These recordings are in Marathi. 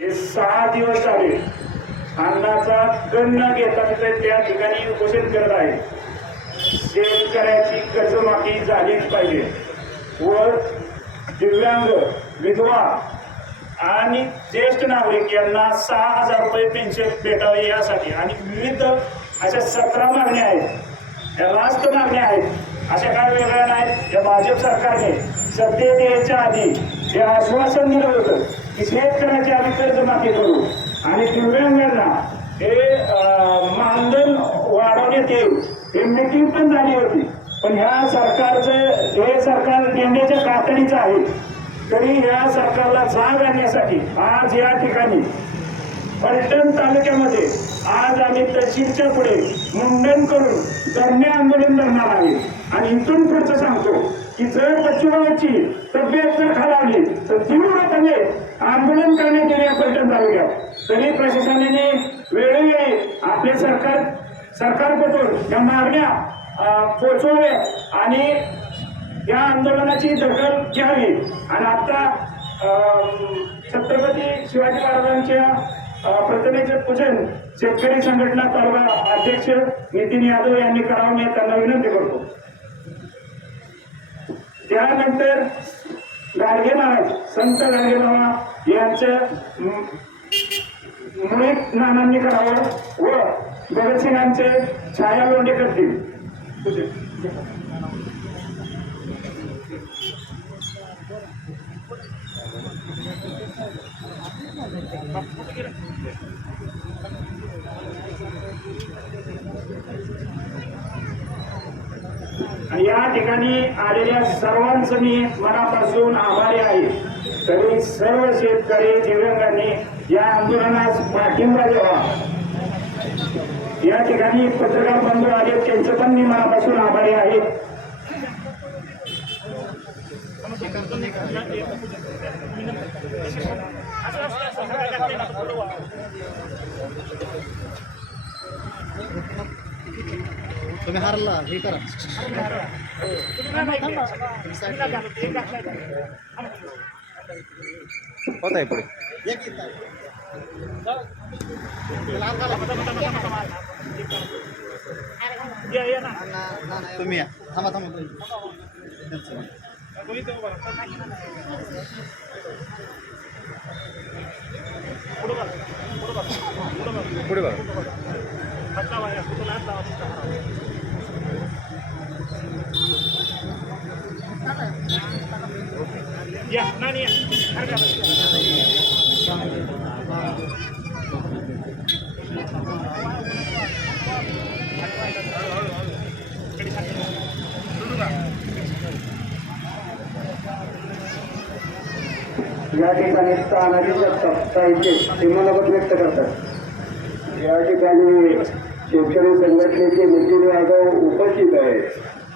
हे सहा दिवस झाले अन्नाचा गण न घेता तिथे त्या ठिकाणी उपोषण करत आहे शेतकऱ्याची कर्जमाफी झालीच पाहिजे. व दिव्यांग विधवा आणि ज्येष्ठ नागरिक यांना सहा हजार रुपये पेन्शन भेटावे यासाठी. आणि विविध अशा सतरा मागण्या आहेत. या रास्त मागण्या आहेत. अशा काय वेगळ्या नाहीत. या भाजप सरकारने सत्तेत यायच्या आधी हे आश्वासन दिलं होतं की शेतकऱ्याची आम्ही कर्जमाफी करू. आणि दिव्यांगांना हे मानधन वाढवण्यात येईल. हे मिटिंग पण झाली होती. पण ह्या सरकारचं हे सरकार देण्याच्या कातडीचं आहे. तरी ह्या सरकारला जाग आणण्यासाठी आज या ठिकाणी पलटण तालुक्यामध्ये आज आम्ही तहसीलच्या पुढे मुंडन करून धरणे आंदोलन करणार आहे. आणि इथून पुढचं सांगतो की जर बच्चूभावाची तब्येत जर खालावली तर तीव्रपणे आंदोलन करण्यात येणार या तालुक्यात. तरी प्रशासनाने वेळोवेळी आपले सरकार सरकारकडून या मागण्या पोचवल्या आणि या आंदोलनाची दखल घ्यावी. आणि आता छत्रपती शिवाजी महाराजांच्या प्रथमेचे प्रतिमेचे पूजन शेतकरी संघटना तालुका अध्यक्ष नितीन यादव यांनी करावं मी त्यांना विनंती करतो. त्यानंतर गाडगे महाराज संत गाडगे बाबा यांच्या म, नानांनी करावं व भगतसिंगांचे छाया लोंढे करतील. या ठिकाणी आलेल्या सर्वांचं मी मनापासून आभारी आहे. तरी सर्व शेतकरी दिव्यांगांनी या आंदोलनास पाठिंबा द्यावा. या ठिकाणी पत्रकार बंधू आले त्यांचं पण मी मनापासून आभारी आहे. तुम्ही हारला हे करा होत आहे पुढे तुम्ही या थांबा थांबा पुढे बघा या नानी या या ठिकाणी तानाजी जगताप साहित्य ते मनोगत व्यक्त करतात. या ठिकाणी शेतकरी संघटनेचे नितीन यादव उपस्थित आहेत.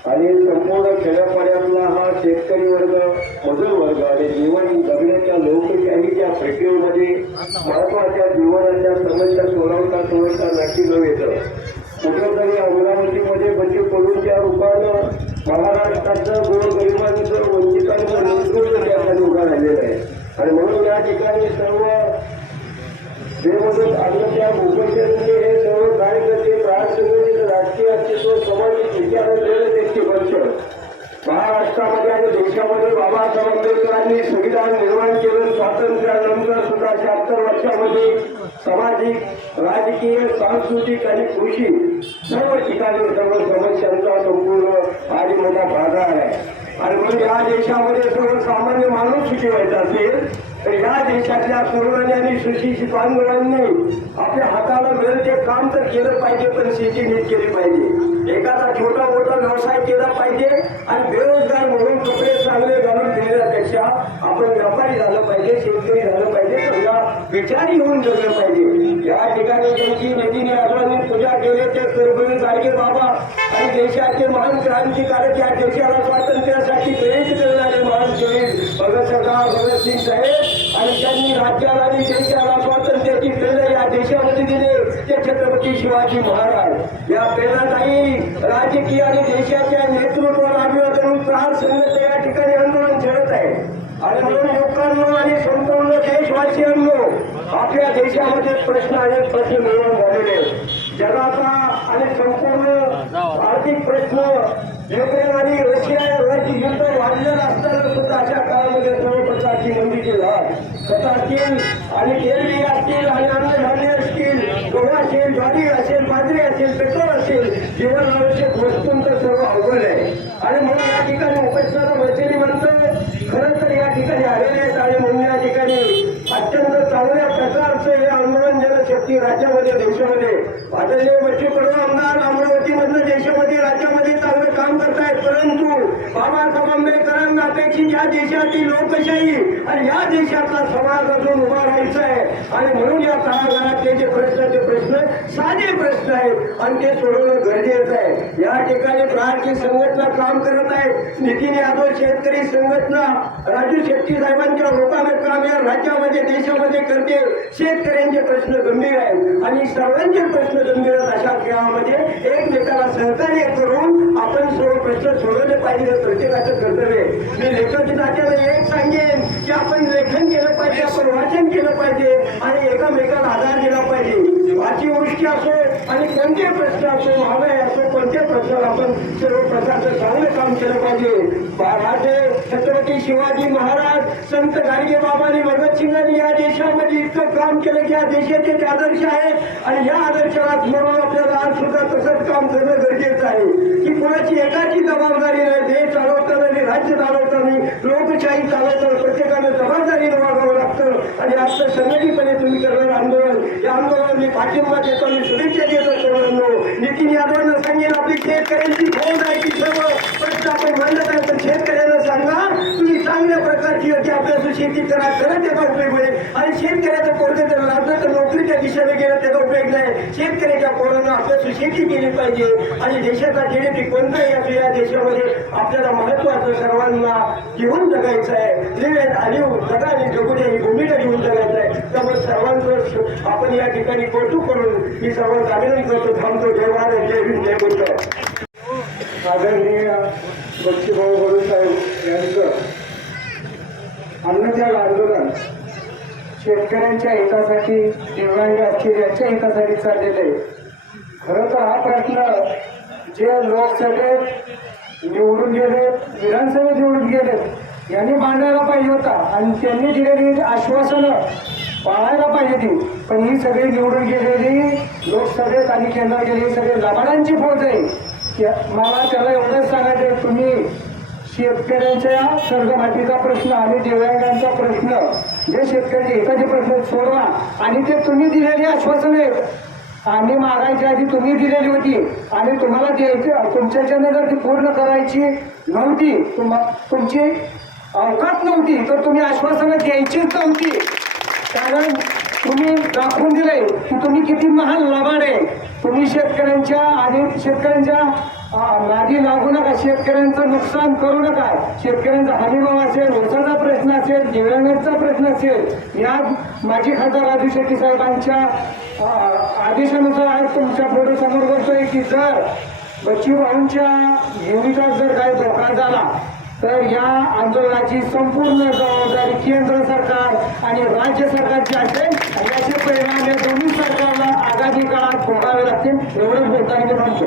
आणि संपूर्ण खेड्यापाड्यातला हा शेतकरी वर्ग मजूर वर्ग आणि जीवन जगण्याच्या लोकशाहीच्या प्रक्रियेमध्ये महत्त्वाच्या जीवनाच्या समस्या सोडवता सोडवता नक्की न येतं. कुठेतरी अमरावतीमध्ये म्हणजे बंदी पडूनच्या रूपानं महाराष्ट्राचं गोरगरिबांचं वंचितांचं नेतृत्व त्या ठिकाणी उभा राहिलेलं आहे. आणि म्हणून या ठिकाणी सर्व बेमदत आत्महत्या उपोषणाचे हे सर्व कार्यकर्ते प्राणसंघटित राजकीय अस्तित्व सामाजिक विचारांचे त्यांची वर्ष. महाराष्ट्रामध्ये आणि देशामध्ये बाबासाहेब आंबेडकरांनी संविधान निर्माण केलं स्वातंत्र्यानंतर सुद्धा शहात्तर वर्षामध्ये सामाजिक राजकीय सांस्कृतिक आणि कृषी सर्व ठिकाणी सर्व समस्यांचा संपूर्ण आज मोठा बाधा आहे. आणि म्हणून या देशामध्ये सर्वसामान्य माणूस शिकवायचा असेल तर या देशातल्या तरुणांनी आणि सुशिक्षित बांधवांनी आपल्या हाताला मिळेल ते काम तर केलं पाहिजे पण शेती नीट केली पाहिजे. एखादा छोटा मोठा व्यवसाय केला पाहिजे आणि बेरोजगार म्हणून कपडे चांगले घालून देण्यापेक्षा आपण व्यापारी झालं पाहिजे शेतकरी झालं पाहिजे समजा विचारी होऊन जगलं पाहिजे. या ठिकाणी त्यांची नदीने यादवांनी पूजा केली ते सरभरी गाडगे बाबा या देशाचे महान क्रांतिकारक या देशाला स्वातंत्र्यासाठी प्रेरित करणारे महान शहीद भगत सरदार भगतसिंग साहेब आणि त्यांनी राज्याला आणि देशाला स्वातंत्र्याची प्रेरणा या देशामध्ये दिले ते छत्रपती शिवाजी महाराज. या प्रेरणादायी राजकीय आणि देशाच्या नेतृत्वाला अभिवादन प्रहार संघ या ठिकाणी आंदोलन छेडत आहे. आणि म्हणून लोकांना आणि संपूर्ण देशवासियांनो आपल्या देशामध्ये प्रश्न अनेक प्रश्न निर्माण झालेले जगाचा आणि संपूर्ण आर्थिक प्रश्न युक्रेन आणि रशिया यांची युद्ध वाढलेलं असताना सुद्धा अशा काळामध्ये सर्व प्रकारची मंदीची लाट कथा असतील आणि तेलबी असतील आणि अन्नधान्य असतील गहू असेल ज्वारी असेल बाजरी असेल पेट्रोल असेल जीवन आवश्यक वस्तूंचं सर्व अवघड आहे. आणि म्हणून या ठिकाणी उपस्थित मैत्रिणी म्हणतो खरं तर या ठिकाणी आलेले आहेत आणि म्हणून या ठिकाणी अत्यंत चांगल्या प्रकारचं हे आंदोलन राज्यामध्ये देशामध्ये. आदरणीय बच्चूकडू आमदार अमरावतीमधनं देशामध्ये राज्यामध्ये चांगलं काम करतायत. परंतु बाबासाहेब आंबेडकरांना अपेक्षित या देशाची लोकशाही आणि या देशाचा समाज अजून उभा राहायचा आहे. आणि म्हणून या तळागाळातले जे प्रश्न ते प्रश्न साधे प्रश्न आहेत आणि ते सोडवणं गरजेचं आहे. या ठिकाणी प्रहारची संघटना काम करत आहे नितीन यादव शेतकरी संघटना राजू शेट्टी साहेबांच्या लोकांना काम या राज्यामध्ये देशामध्ये करते शेतकऱ्यांचे प्रश्न गंभीर आहेत. आणि सर्वांचे प्रश्न गंभीर आहेत अशा खेळामध्ये एकमेकाला सहकार्य करून आपण सर्व प्रश्न सोडवले पाहिजे प्रत्येकाचं कर्तव्य आहे. मी लेखक नात्याला एक सांगेन की आपण लेखन केलं पाहिजे आपण वाचन केलं पाहिजे आणि एकामेकाला आधार दिला पाहिजे. अतिवृष्टी असो आणि कोणते प्रश्न असो महागाई असो कोणते प्रश्न आपण सर्व प्रकारचं चांगलं काम केलं पाहिजे. राजे छत्रपती शिवाजी महाराज संत गाडगे बाबांनी भगतसिंगांनी या देशामध्ये इतकं काम केलं की या देशाचे ते आदर्श आहेत. आणि या आदर्शाला स्मरून आपल्याला आज सुद्धा तसंच काम करणं गरजेचं आहे. की कोणाची एकाची जबाबदारी नाही देश चालवताना आणि राज्य चालवताना लोकशाही चालवताना प्रत्येकाने जबाबदारीने वागावं लागतं. आणि आजचं संघटितपणे तुम्ही करणार आंदोलन आंदोलन मी पाठिंबा देतो मी शुभेच्छा देतो सर्वांनो. नितीन यादवनं सांगेल आपली शेतकऱ्यांची फौज आहे की सर्व. प्रश्न आपण मांडत आहे तर शेतकऱ्यांना सांगा तुम्ही चांगल्या प्रकारची होती आपल्याला शेती करा खरं त्याचा उपयोग होईल आणि शेतकऱ्याचं पोरगं जर लागलं तर नोकरीच्या दिशेने गेलं त्याचा उपयोग नाही. शेतकऱ्याच्या पोरांना आपल्याला शेती केली पाहिजे. आणि देशाचा जीडीपी कोणताही असो या देशामध्ये आपल्याला महत्वाचं सर्वांना घेऊन जगायचं आहे. आणि जगा आणि जगू दे ही भूमिका घेऊन जगायचं आहे. सर्वांचं आपण या ठिकाणी कौतुक करून मी सर्वांचं अभिनंदन करतो थांबतो जय भारत जय हिंद जय बुद्ध. आदरणीय बच्चीभाऊ बडू साहेब यांचं अन्नत्याग आंदोलन शेतकऱ्यांच्या हितासाठी दिव्यांग असतील यांच्या हितासाठी चाललेलं आहे. खरं तर हा प्रश्न जे लोकसभेत निवडून गेले विधानसभेत निवडून गेले यांनी मांडायला पाहिजे होता. आणि त्यांनी दिलेली आश्वासनं पाळायला पाहिजे ती. पण ही सगळी निवडून गेलेली लोकसभेत आणि केंद्रात गेले सगळे लबाडांची फौज आहे. त्या- मला त्याला एवढंच सांगायचं तुम्ही शेतकऱ्यांच्या कर्जमाफीचा प्रश्न आणि दिव्यांगांचा प्रश्न जे शेतकऱ्यांचे एखादे प्रश्न सोडवा आणि ते तुम्ही दिलेली आश्वासने आम्ही मागायच्या आधी तुम्ही दिलेली होती आणि तुम्हाला द्यायची तुमच्याच्याने जर ती पूर्ण करायची नव्हती. तुम्हा तुमची अवकात नव्हती तर तुम्ही आश्वासनं द्यायचीच नव्हती. कारण तुम्ही दाखवून दिले की तुम्ही किती महान लबाड आहे. तुम्ही शेतकऱ्यांच्या आणि शेतकऱ्यांच्या मागी मागे लागू नका. शेतकऱ्यांचं नुकसान करू नका. शेतकऱ्यांचा हमीभाव असेल उसाचा प्रश्न असेल दिव्यांगांचा प्रश्न असेल या माजी खासदार राजू शेट्टी साहेबांच्या आदेशानुसार आज तुमच्यापुढे समोर करतोय की जर बच्चू भाऊंच्या जीविकात जर काही धोका झाला तर या आंदोलनाची संपूर्ण जबाबदारी केंद्र सरकार आणि राज्य सरकारची असेल. याचे परिणाम या दोन्ही सरकारला आगामी काळात भोगावे लागतील एवढंच बोलताना मी म्हणतो.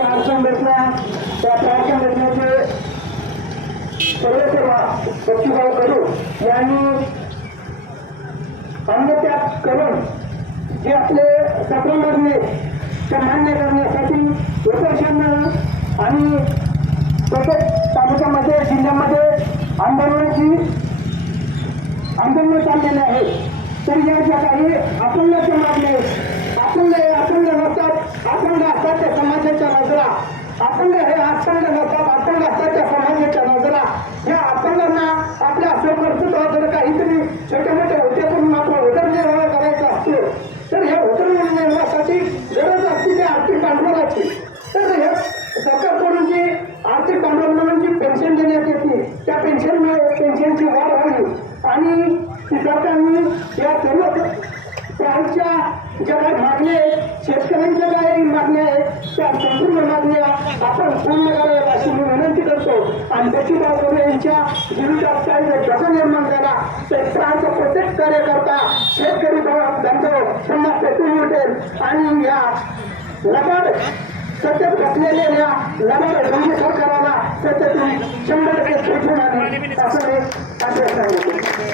अडचण भेटला त्या प्रार्थना भेटण्याचे सर्व सेवा बच्चूभाऊ कडू यांनी अन्नत्याग करून जे आपले सत्र मागणे ते मान्य करण्यासाठी उपोषण आणि प्रत्येक तालुक्यामध्ये जिल्ह्यामध्ये आंदोलनाची आंदोलन चाललेले आहे. तर या ज्या काही अपंगाचे मागणे अपंग हे अपंग नसतात अपंग असतात त्या समाजाच्या नजरा अपंग हे अपंग नसतात अपंग असतात त्या समाजाच्या नजरा या अपंगांना आपल्या स्वकर्तृत्वात जर काहीतरी छोटे मोठे ज्या काही मागण्या शेतकऱ्यांच्या काही मागण्या आहेत त्या संपूर्ण मागण्या आपण पूर्ण कराव्यात अशी मी विनंती करतो. आणि दक्षिणा गोरे यांच्या जीवनात काही धोका निर्माण झाला तर प्रांत प्रत्येक कार्यकर्ता शेतकरी बांधव त्यांना पेटून उठेल आणि या लबाड सतत घातलेल्या या लबाड राज्य सरकाराला सतत शंभर टक्के असं एक आश्वासन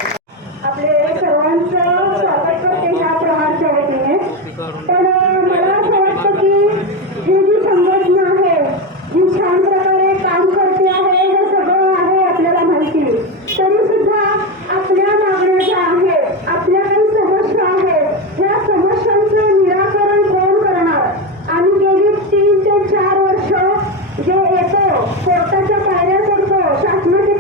जो येतो कोर्टाच्या पायऱ्या पडतो शासनाचे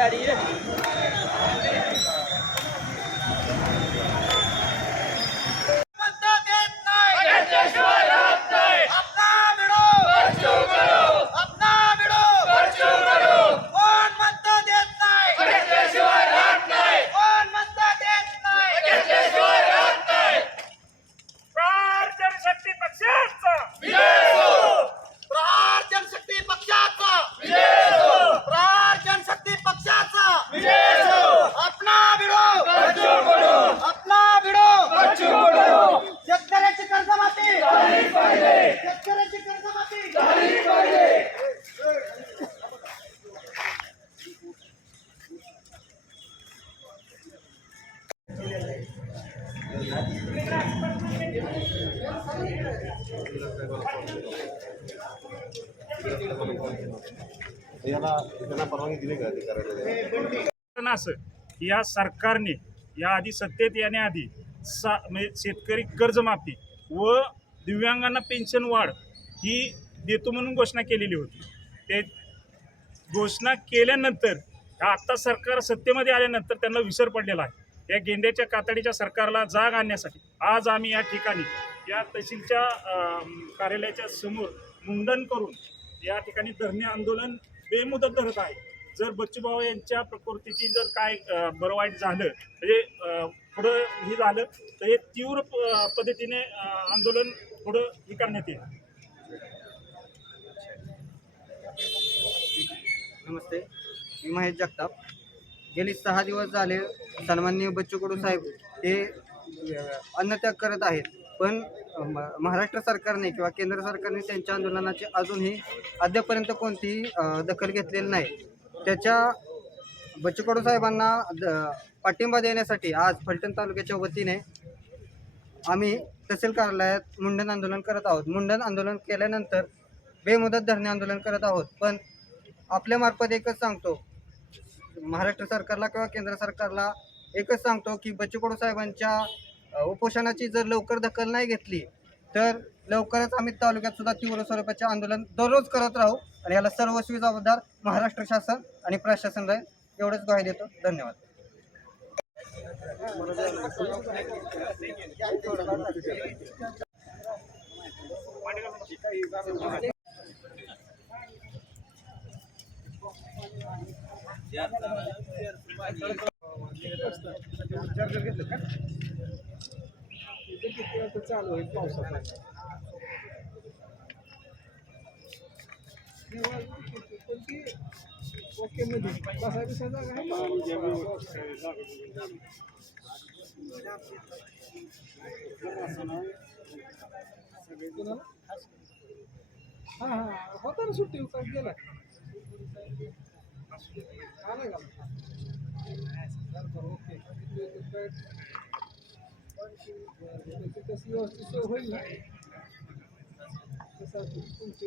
गाडी शेतकऱ्याची कर्जमाफी असं या सरकारने या आधी सत्तेत येण्याआधी सा म्हणजे शेतकरी कर्जमाफी व दिव्यांगांना पेन्शन वाढ ही देतो म्हणून घोषणा केलेली होती. ते घोषणा केल्यानंतर आत्ता सरकार सत्तेमध्ये आल्यानंतर त्यांना विसर पडलेला आहे. या गेंड्याच्या कातडीच्या सरकारला जाग आणण्यासाठी आज आम्ही या ठिकाणी या तहसीलच्या कार्यालयाच्या समोर मुंडन करून या ठिकाणी धरणे आंदोलन बेमुदत धरत आहे. जर बच्चूभाऊ यांच्या प्रकृतीची जर काय बरं वाईट झालं म्हणजे पुढं हे झालं तर हे तीव्र प- पद्धतीने आंदोलन पुढं हे करण्यात येईल. नमस्ते मी महेश जगताप. गेली सहा दिवस झाले सन्माननीय बच्चू कडू साहेब हे अन्नत्याग करत आहेत. पण म- महाराष्ट्र सरकारने किंवा केंद्र सरकारने त्यांच्या आंदोलनाची अजूनही अद्यापर्यंत कोणतीही दखल घेतलेली नाही. त्याच्या बच्चू कडू साहेबांना द- पाठिंबा देण्यासाठी आज फलटण तालुक्याच्या वतीने आम्ही तहसील कार्यालयात मुंडन आंदोलन करत आहोत. मुंडन आंदोलन केल्यानंतर बेमुदत धरणे आंदोलन करत आहोत. पण आपल्यामार्फत एकच सांगतो महाराष्ट्र सरकारला किंवा केंद्र सरकारला एकच सांगतो की बच्चूकडू साहेबांच्या उपोषणाची जर लवकर दखल नाही घेतली तर लवकरच आम्ही तालुक्यात सुद्धा तीव्र स्वरूपाचे आंदोलन दररोज करत राहू आणि याला सर्वस्वी जबाबदार महाराष्ट्र शासन आणि प्रशासन राहील. एवढंच ग्वाही देतो. धन्यवाद. चार्जर घेतलं का चालू आहे पावसात हा हा होता ना सुट्टी गेला आला का ओके तशी व्यवस्थित सोय होईल ना तसं तुमची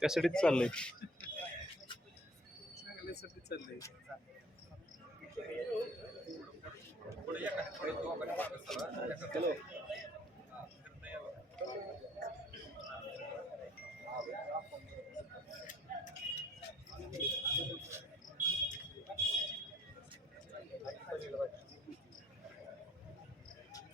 त्यासाठीच चाललंय. चांगल्यासाठी चाललंय.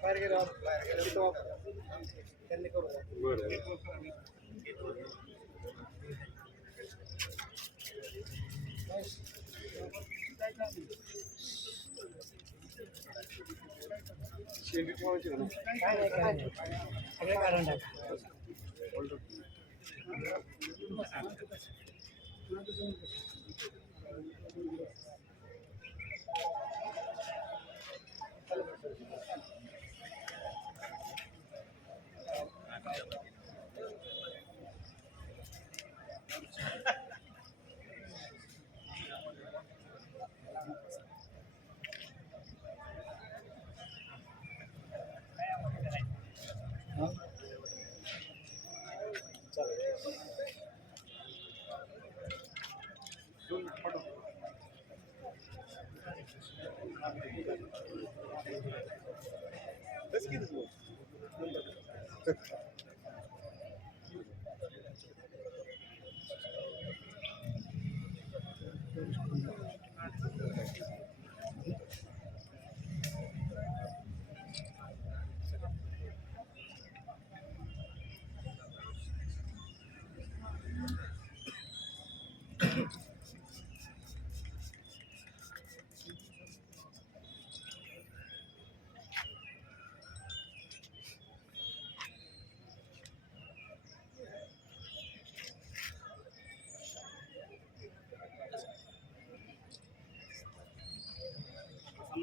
para que los para que los tomes teniendo siempre.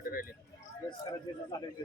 आढळले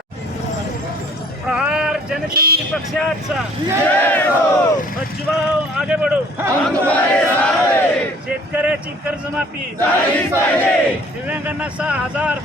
जनशक्ती पक्षाचा. बच्चूभाऊ आगे बढो. शेतकऱ्याची कर्जमाफी. दिव्यांगांना सहा हजार.